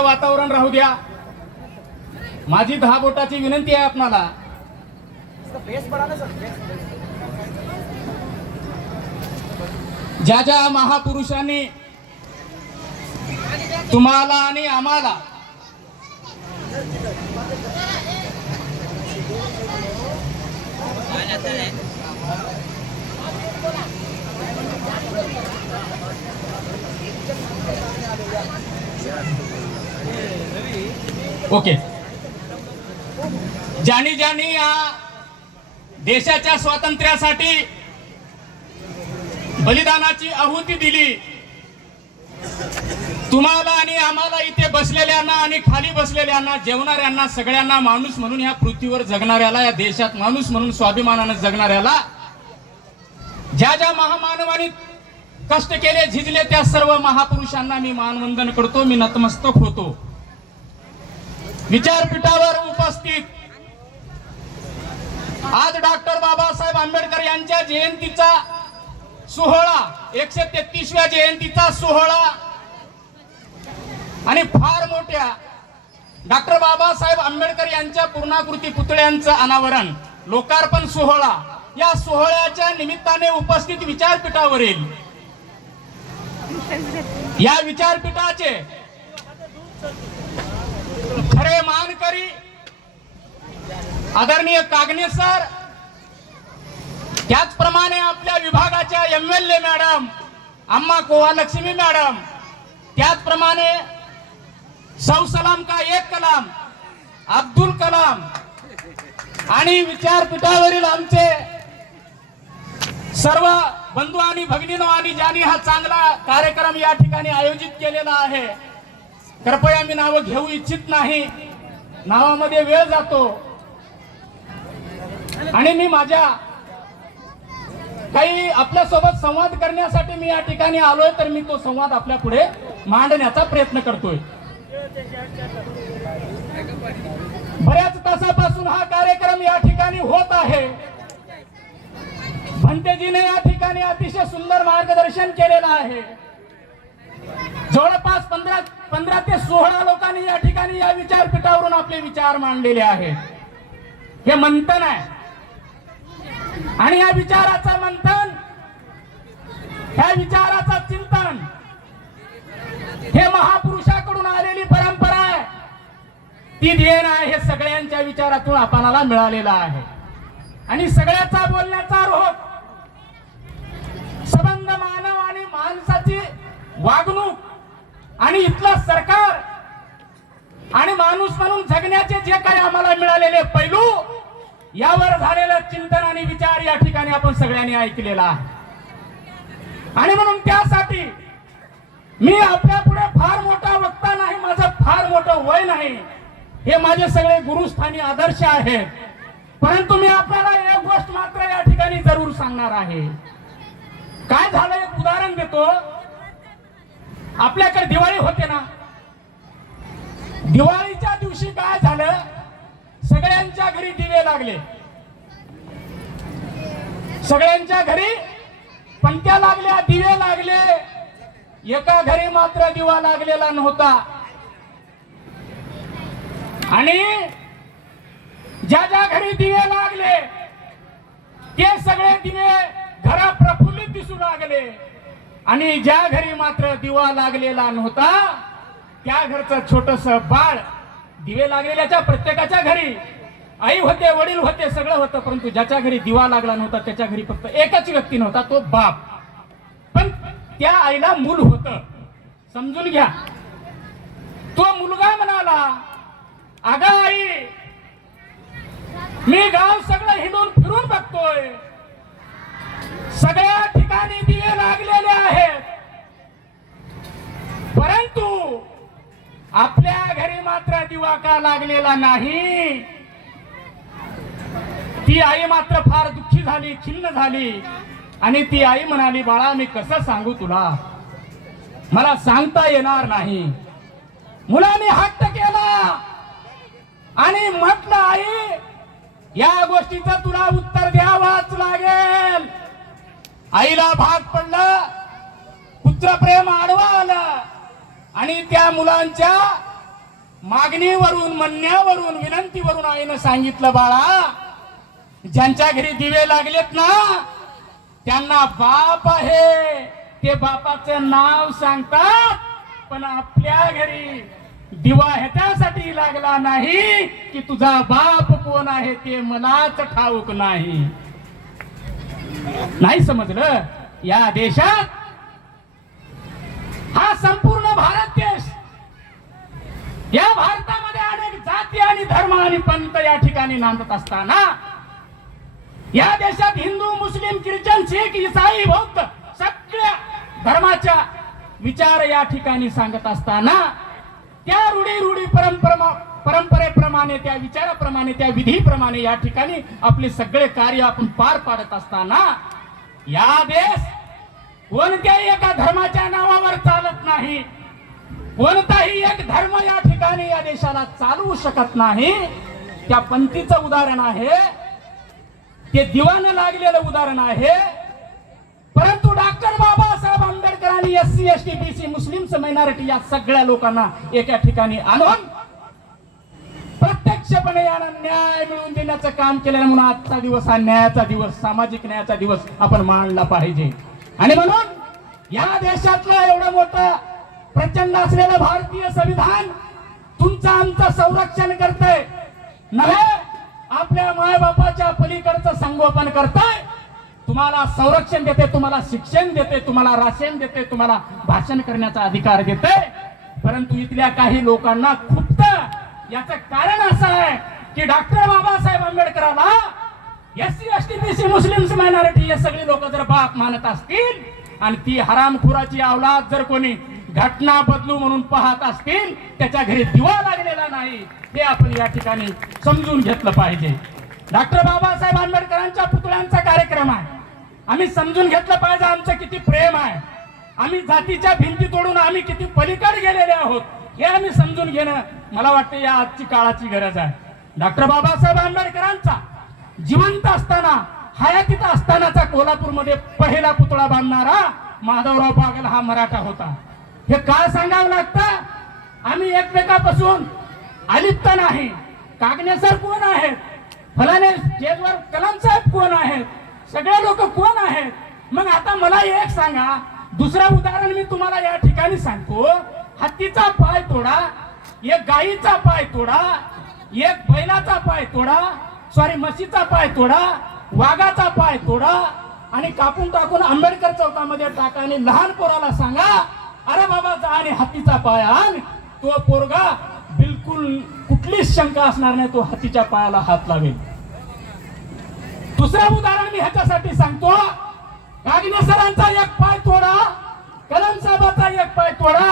शांततेचं वातावरण राहू द्या. माझी दहा बोटाची विनंती आहे आपणाला. ज्या ज्या महापुरुषांनी तुम्हाला आणि आम्हाला ओके. ज्यानी ज्यांनी या देशाच्या स्वातंत्र्यासाठी बलिदानाची आहुती दिली तुम्हाला आणि आम्हाला इथे बसलेल्यांना आणि खाली बसलेल्यांना जेवणाऱ्यांना सगळ्यांना माणूस म्हणून या पृथ्वीवर जगणाऱ्याला या देशात माणूस म्हणून स्वाभिमानानं जगणाऱ्याला ज्या ज्या महामानवानी कष्ट केले झिजले त्या सर्व महापुरुषांना मी मानवंदन करतो मी नतमस्तक होतो. विचारपीठावर उपस्थित आज डॉक्टर बाबासाहेब आंबेडकर यांच्या जयंतीचा सोहळा एकशे तेहतीसव्या जयंतीचा सोहळा आणि फार मोठ्या डॉक्टर बाबासाहेब आंबेडकर यांच्या पूर्णाकृती पुतळ्यांचं अनावरण लोकार्पण सोहळा या सोहळ्याच्या निमित्ताने उपस्थित विचारपीठावरील या विचारपीठाचे खरे मानकरी आदरणीय कागणे सर त्याचप्रमाणे आपल्या विभागाच्या M L A madam Amma Kova Lakshmi madam त्याचप्रमाणे सौ सलाम का एक कलाम अब्दुल कलाम आणि विचारपीठावरील आमचे सर्व बंधू आणि भगिनीनो आणि ज्यांनी हा चांगला कार्यक्रम या ठिकाणी आयोजित केलेला आहे कृपया मी नावं घेऊ इच्छित नाही. नावामध्ये वेळ जातो. आणि मी माझ्या काही आपल्यासोबत संवाद करण्यासाठी मी या ठिकाणी आलोय तर मी तो संवाद आपल्या पुढे मांडण्याचा प्रयत्न करतोय. बऱ्याच तासापासून हा कार्यक्रम या ठिकाणी होत आहे. भंतेजीने या ठिकाणी अतिशय सुंदर मार्गदर्शन केलेलं आहे. जवळपास पंधरा पंधरा ते सोळा लोकांनी या ठिकाणी या विचारपीठावरून आपले विचार मांडलेले आहेत. हे मंथन आहे. आणि या विचाराचं मंथन ह्या विचाराचं चिंतन हे महापुरुषाकडून आलेली परंपरा आहे. ती देण आहे हे सगळ्यांच्या विचारातून आपणाला मिळालेला आहे. आणि सगळ्याचा बोलण्याचा रोग माणसाची वागणूक आणि इथलं सरकार आणि माणूस म्हणून जगण्याचे जे काही आम्हाला मिळालेले पैलू यावर झालेलं चिंतन आणि विचार या ठिकाणी आपण सगळ्यांनी ऐकलेला आणि म्हणून त्यासाठी मी आपल्या पुढे फार मोठा वक्ता नाही माझं फार मोठं वय नाही. हे माझे सगळे गुरुस्थानी आदर्श आहेत. परंतु मी आपल्याला एक गोष्ट मात्र या ठिकाणी जरूर सांगणार आहे. काय झालं? एक उदाहरण देतो. आपल्याकडे दिवाळी होते ना. दिवाळीच्या दिवशी काय झालं? सगळ्यांच्या घरी दिवे लागले. सगळ्यांच्या घरी पंक्या लागल्या दिवे लागले. एका घरी मात्र दिवा लागलेला नव्हता. आणि ज्या ज्या घरी दिवे लागले ते सगळे दिवे घरा प्रफुल्लित दिसू लागले. आणि ज्या घरी मात्र दिवा लागलेला नव्हता त्या घरचं छोटस बाळ दिवे लागलेल्याच्या प्रत्येकाच्या घरी. आई होते वडील होते सगळं होतं परंतु ज्याच्या घरी दिवा लागला नव्हता त्याच्या घरी फक्त एकच व्यक्ती नव्हता तो बाप. पण त्या आईला मूल होत. समजून घ्या. तो मुलगा म्हणाला अगं आई मी गाव सगळं हिंडून फिरून बघतोय. सगळ्या ठिकाणी दिवे लागलेले आहेत. परंतु आपल्या घरी मात्र दिवा का लागलेला नाही? ती आई मात्र फार दुःखी झाली खिन्न झाली. आणि ती आई म्हणाली बाळा मी कसं सांगू तुला? मला सांगता येणार नाही. मुलाने हट्ट केला. आणि म्हटलं आई या गोष्टीचं तुला उत्तर द्यावाच लागेल. आईला भाग पडला पुत्र प्रेम आडवा आलं आणि त्या मुलांच्या मागणीवरून म्हणण्यावरून विनंतीवरून आईनं सांगितलं बाळा ज्यांच्या घरी दिवे लागलेत ना त्यांना बाप आहे. ते बापाचं नाव सांगतात पण आपल्या घरी दिवा ह्याच्यासाठी लागला नाही की तुझा बाप कोण आहे ते मलाच ठाऊक नाही. नाही समजलं? या देशात हा संपूर्ण भारत देश या भारतामध्ये अनेक जाती आणि धर्म आणि पंत या ठिकाणी नांदत असताना या देशात हिंदू मुस्लिम ख्रिश्चन शीख इसाई बौद्ध सगळ्या धर्माच्या विचार या ठिकाणी सांगत असताना त्या रूढी रूढी परंपरा परंपरेप्रमाणे त्या विचाराप्रमाणे त्या विधीप्रमाणे या ठिकाणी आपले सगळे कार्य आपण पार पाडत असताना या देश कोणत्याही एका धर्माच्या नावावर चालत नाही. कोणताही एक धर्म या ठिकाणी या देशाला चालवू शकत नाही. त्या पंथीचं उदाहरण आहे ते दिवानं लागलेलं उदाहरण आहे. परंतु डॉक्टर बाबासाहेब आंबेडकरांनी S C S T B C Muslim minority या सगळ्या लोकांना एका ठिकाणी आणून प्रत्यक्षपणे यांना न्याय मिळवून देण्याचं काम केलं म्हणून आजचा दिवस हा न्यायाचा दिवस सामाजिक न्यायाचा दिवस आपण मानला पाहिजे. आणि म्हणून या देशातलं एवढं मोठं प्रचंड असलेलं भारतीय संविधान तुमचं आमचं संरक्षण करतय. नव्हे आपल्या मायबापाच्या पलीकडचं संगोपन करतंय. तुम्हाला संरक्षण देते तुम्हाला शिक्षण देते तुम्हाला राशन देते तुम्हाला भाषण करण्याचा अधिकार देते परंतु इथल्या काही लोकांना खुपत याचं कारण असं आहे की doctor Babasaheb आंबेडकराला S C S T B C Muslim minority हे सगळे लोक जर बाप मानत असतील आणि ती हरामखुराची अवलाद जर कोणी घटना बदलू म्हणून पाहत असतील त्याच्या घरी दिवा लागलेला नाही हे आपण या ठिकाणी समजून घेतलं पाहिजे. डॉक्टर बाबासाहेब आंबेडकरांच्या पुतळ्यांचा कार्यक्रम आहे. आम्ही समजून घेतलं पाहिजे आमचं किती प्रेम आहे. आम्ही जातीच्या भिंती तोडून आम्ही किती पलीकडे गेलेले आहोत. हे आम्ही समजून घेणं मला वाटतं या आजची काळाची गरज आहे. डॉक्टर बाबासाहेब आंबेडकरांचा जिवंत असताना हयातीत असतानाचा कोल्हापूरमध्ये पहिला पुतळा बांधणारा माधवराव पागल हा मराठा होता. हे का सांगावं लागतं? आम्ही एकमेकापासून अलिप्त नाही. कागणे सर कोण आहेत? फलाने स्टेजवर कलाम साहेब कोण आहेत? सगळे लोक कोण आहेत? मग आता मला एक सांगा. दुसरं उदाहरण मी तुम्हाला या ठिकाणी सांगतो. हत्तीचा पाय तोडा एक गाईचा पाय तोडा एक बैलाचा पाय तोडा सॉरी म्हशीचा पाय तोडा वाघाचा पाय तोडा आणि कापून टाकून आंबेडकर चौकामध्ये टाका आणि लहान पोराला सांगा अरे बाबा जा आणि हत्तीचा पाय आण. तो पोरगा बिलकुल कुठलीच शंका असणार नाही तो हत्तीच्या पायाला हात लावेल. दुसरं उदाहरण मी ह्याच्यासाठी सांगतो. गागिने सरांचा एक पाय तोडा कलम साहेबाचा एक पाय तोडा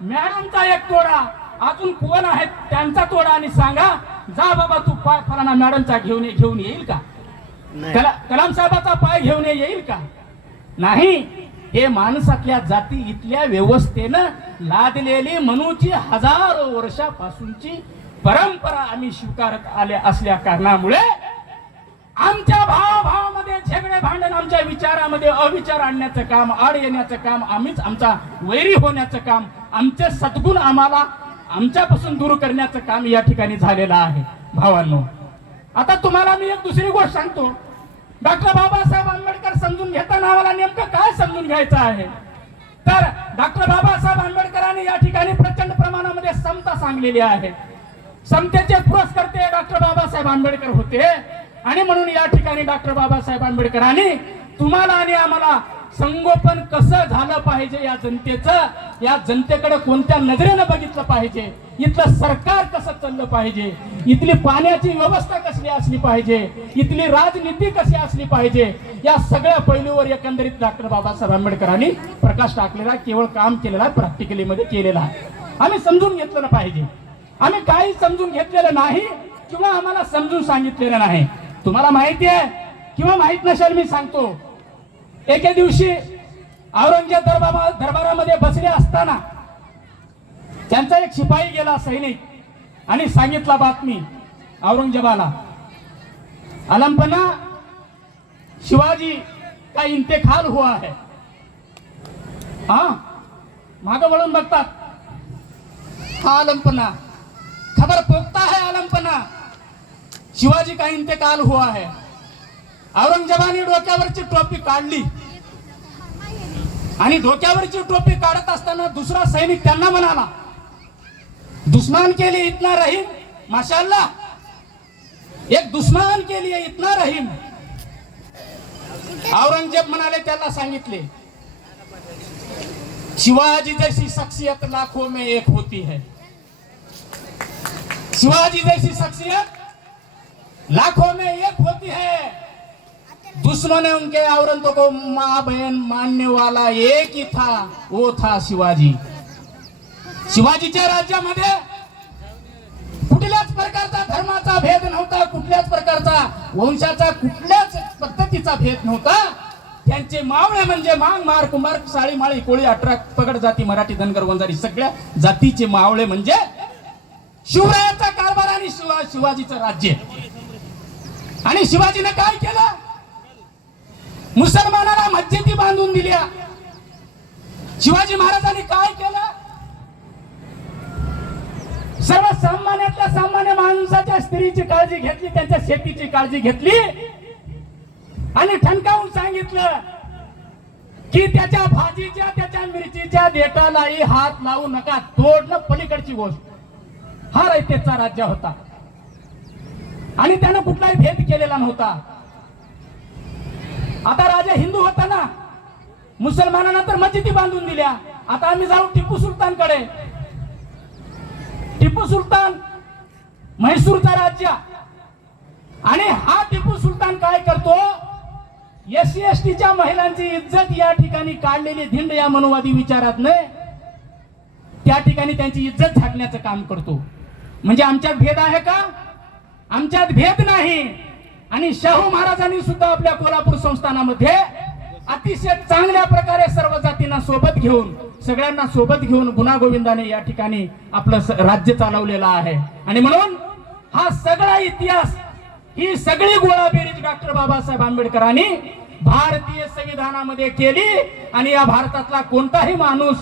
मॅडमचा एक तोडा. अजून कोण आहेत त्यांचा तोडा आणि सांगा. जा बाबा तू पाय फलाना मॅडमचा घेऊन घेऊन येईल का? कला- कलाम साहेबाचा पाय घेऊन येईल का? नाही. हे माणसातल्या जाती इथल्या व्यवस्थेनं लादलेली मनूची हजारो वर्षापासूनची परंपरा आम्ही स्वीकारत आल्या असल्या कारणामुळे आमच्या भावाभावामध्ये झगडे भांडण आमच्या विचारामध्ये अविचार आणण्याचं काम आड येण्याचं काम आम्हीच आमचा वैरी होण्याचं काम आमचे सद्गुण आम्हाला आमच्यापासून दूर करण्याचं काम या ठिकाणी झालेलं आहे भावांनो. आता तुम्हाला मी एक दुसरी गोष्ट सांगतो. डॉक्टर बाबासाहेब आंबेडकर समजून घेताना आम्हाला नेमकं काय समजून घ्यायचं आहे? तर डॉक्टर बाबासाहेब आंबेडकरांनी या ठिकाणी प्रचंड प्रमाणामध्ये समता सांगलेली आहे. समतेचे पुरस्कर्ते डॉक्टर बाबासाहेब आंबेडकर होते. आणि म्हणून या ठिकाणी डॉक्टर बाबासाहेब आंबेडकरांनी तुम्हाला आणि आम्हाला संगोपन कसं झालं पाहिजे या जनतेचं? या जनतेकडे कोणत्या नजरेनं बघितलं पाहिजे? इथलं सरकार कसं चाललं पाहिजे? इथली पाण्याची व्यवस्था कसली असली पाहिजे? इथली राजनीती कशी असली पाहिजे? या सगळ्या पैलूवर एकंदरीत डॉक्टर बाबासाहेब आंबेडकरांनी प्रकाश टाकलेला केवळ काम केलेला आहे प्रॅक्टिकलीमध्ये केलेला आहे. आम्ही समजून घेतलं ना पाहिजे. आम्ही काही समजून घेतलेलं नाही किंवा आम्हाला समजून सांगितलेलं नाही. तुम्हाला माहिती आहे? किंवा माहीत नसेल मी सांगतो. एके दिवशी औरंगजेब दरबारा दरबारामध्ये बसले असताना त्यांचा एक शिपाई गेला सैनिक आणि सांगितला बातमी औरंगजेबाला. अलंपना शिवाजी का इंतेखाल हुआ है? हा माग वळून बघतात. हा अलमपना पोखता है अलंपना शिवाजी का इंतेकाल हुआ है? औरंगजेबाने डोक्यावरची टोपी काढली. आणि डोक्यावरची टोपी काढत असताना दुसरा सैनिक त्यांना म्हणाला दुश्मन के लिए इतना रहीम माशाल्ला एक दुश्मन के लिए इतना रहीम. औरंगजेब म्हणाले त्याला सांगितले शिवाजी जैसी शख्सियत लाखों में एक होती है. शिवाजी जैसी शख्सियत लाखों में एक होती है. दुश्मन उनके औरतों को माँ बहन मानने वाला एक ही था वो था शिवाजी। शिवाजीच्या राज्यामध्ये कुठल्याच प्रकारचा धर्माचा भेद नव्हता कुठल्याच प्रकारचा वंशाचा कुठल्याच पद्धतीचा भेद नव्हता. त्यांचे मावळे म्हणजे मांग मार कुंभार साळी माळी कोळी अठरा पगड जाती मराठी धनगर वंजारी सगळ्या जातीचे मावळे म्हणजे शिवरायाचा कारभार आणि शिवा शिवाजीचं राज्य. आणि शिवाजीने काय केलं? मुसलमानाला मस्जिदी बांधून दिल्या. शिवाजी महाराजांनी काय केलं? सर्व सामान्यातल्या सामान्य माणसाच्या स्त्रीची काळजी घेतली त्यांच्या शेतीची काळजी घेतली. आणि ठणकावून सांगितलं की त्याच्या भाजीच्या त्याच्या मिरचीच्या देठालाही हात लावू नका. तोडणं पलीकडची गोष्ट. हा रयतेचा राज्य होता. आणि त्यानं कुठलाही भेद केलेला नव्हता. आता राजा हिंदू होता ना मुसलमानांना तर मस्जिदी बांधून दिल्या. आता आम्ही जाऊ टिपू सुलतानकडे. टिपू सुलतान म्हैसूरचा राज्य. आणि हा टिपू सुलतान काय करतो? एस सी एस टीच्या महिलांची इज्जत या ठिकाणी काढलेली धिंड या मनोवादी विचारात नाही त्या ठिकाणी त्यांची इज्जत झाकण्याचं काम करतो. म्हणजे आमच्यात भेद आहे का? आमच्यात भेद नाही. आणि शाहू महाराजांनी सुद्धा आपल्या कोल्हापूर संस्थानामध्ये अतिशय चांगल्या प्रकारे सर्व जातींना सोबत घेऊन सगळ्यांना सोबत घेऊन गुणागोविंदाने या ठिकाणी आपलं स- राज्य चालवलेलं आहे. आणि म्हणून हा सगळा इतिहास ही सगळी गोळाबेरीज डॉक्टर बाबासाहेब आंबेडकरांनी भारतीय संविधानामध्ये केली आणि या भारतातला कोणताही माणूस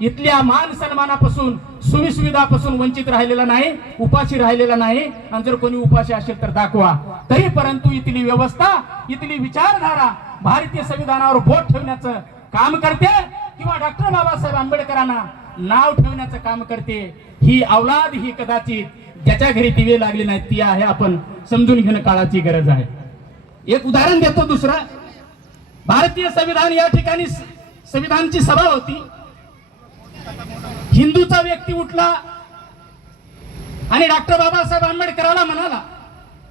इथल्या मान सन्मानापासून सुविसुविधापासून वंचित राहिलेला नाही उपाशी राहिलेला नाही. आणि जर कोणी उपाशी असेल तर दाखवा. तरी परंतु इथली व्यवस्था इथली विचारधारा भारतीय संविधानावर बोट ठेवण्याचं काम करते किंवा डॉक्टर बाबासाहेब आंबेडकरांना नाव ठेवण्याचं काम करते ही अवलाद ही कदाचित ज्याच्या घरी दिवे लागले नाहीत ती आहे आपण समजून घेणं काळाची गरज आहे. एक उदाहरण देतो दुसरं. भारतीय संविधान या ठिकाणी संविधानची सभा होती. हिंदूचा व्यक्ती उठला आणि डॉक्टर बाबासाहेब आंबेडकराला म्हणाला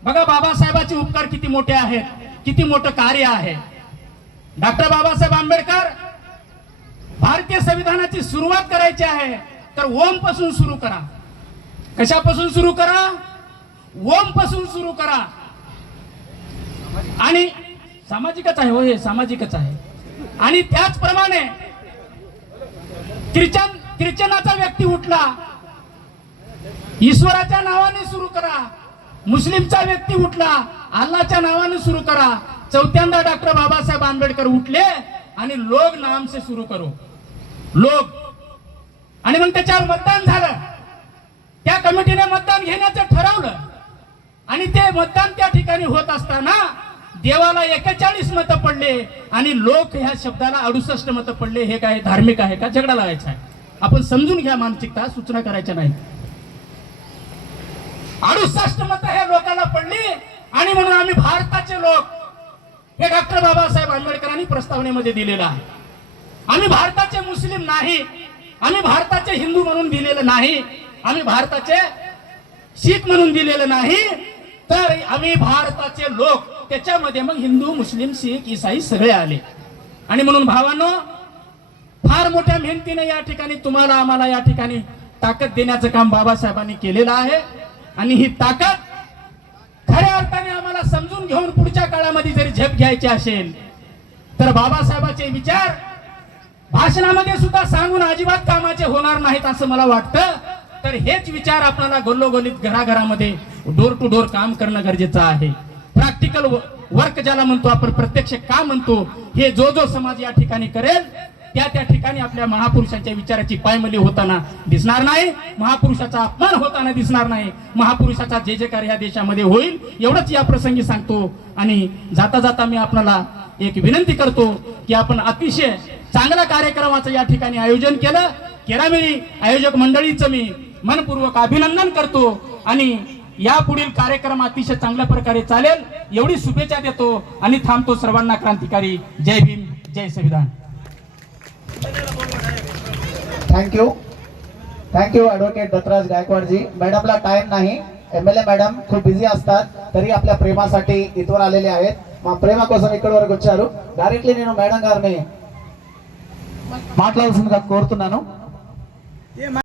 बघा बाबासाहेबाचे उपकार किती मोठे आहेत किती मोठं कार्य आहे. डॉक्टर बाबासाहेब आंबेडकर भारतीय संविधानाची सुरुवात करायची आहे तर ओमपासून सुरू करा. कशापासून सुरू करा? ओमपासून सुरू करा. आणि सामाजिकच आहे हो हे सामाजिकच आहे. आणि त्याचप्रमाणे ख्रिश्चन ख्रिश्चनाचा व्यक्ती उठला. ईश्वराच्या नावाने सुरू करा. मुस्लिमचा व्यक्ती उठला. अल्लाच्या नावाने सुरू करा. चौथ्यांदा डॉक्टर बाबासाहेब आंबेडकर उठले आणि लोक नाम से सुरू करो. लोक आणि मग त्याच्यावर मतदान झालं. त्या कमिटीने मतदान घेण्याचं ठरवलं. आणि ते मतदान त्या ठिकाणी होत असताना देवाला एकेचाळीस मतं पडले आणि लोक ह्या शब्दाला अडुसष्ट मतं पडले. हे काय धार्मिक आहे का? झगडा लावायचा आहे. आपण समजून घ्या मानसिकता सूचना करायच्या नाही अडुसष्ट मत हे लोकांना पडली आणि म्हणून आम्ही भारताचे लोक हे डॉक्टर बाबासाहेब आंबेडकरांनी प्रस्तावनेमध्ये दिलेलं आहे. आम्ही भारताचे मुस्लिम नाही आम्ही भारताचे हिंदू म्हणून दिलेलं नाही आम्ही भारताचे शीख म्हणून दिलेलं नाही तर आम्ही भारताचे लोक त्याच्यामध्ये मग हिंदू मुस्लिम शीख इसाई सगळे आले. आणि म्हणून भावांनो फार मोठ्या मेहनतीने या ठिकाणी तुम्हाला आम्हाला या ठिकाणी ताकद देण्याचं काम बाबासाहेबांनी केलेलं आहे. आणि ही ताकद खऱ्या अर्थाने आम्हाला समजून घेऊन पुढच्या काळामध्ये जरी झेप घ्यायची असेल तर बाबासाहेबांचे विचार भाषणामध्ये सुद्धा सांगून अजिबात कामाचे होणार नाहीत असं मला वाटतं. तर हेच विचार आपल्याला गल्लोगल्लीत घराघरामध्ये डोर टू डोर काम करणं गरजेचं आहे. प्रॅक्टिकल वर्क ज्याला म्हणतो आपण प्रत्यक्ष काम म्हणतो हे जो जो समाज या ठिकाणी करेल त्या त्या ठिकाणी आपल्या महापुरुषांच्या विचाराची पायमली होताना दिसणार नाही. महापुरुषाचा अपमान होताना दिसणार नाही. महापुरुषाचा जे जे कार्य या देशामध्ये होईल एवढंच या प्रसंगी सांगतो. आणि जाता जाता मी आपणाला एक विनंती करतो की आपण अतिशय चांगल्या कार्यक्रमाचं या ठिकाणी आयोजन केलं. केरामेरी आयोजक मंडळीचं मी मनपूर्वक अभिनंदन करतो. आणि या पुढील कार्यक्रम अतिशय चांगल्या प्रकारे चालेल. एवढी शुभेच्छा देतो आणि थांबतो सर्वांना क्रांतिकारी. जय भीम जय संविधान. थँक्यू थँक्यू ॲडव्होकेट दत्तराज गायकवाडजी मॅडमला टाइम नाही एम एल ए मॅडम खूप बिझी असतात तरी आपल्या प्रेमासाठी इथवर आलेले आहेत మా ప్రేమ కోసం ఇక్కడ వరకు వచ్చారు డైరెక్ట్లీ నేను మేడం గారిని మాట్లాడాల్సిందిగా కోరుతున్నాను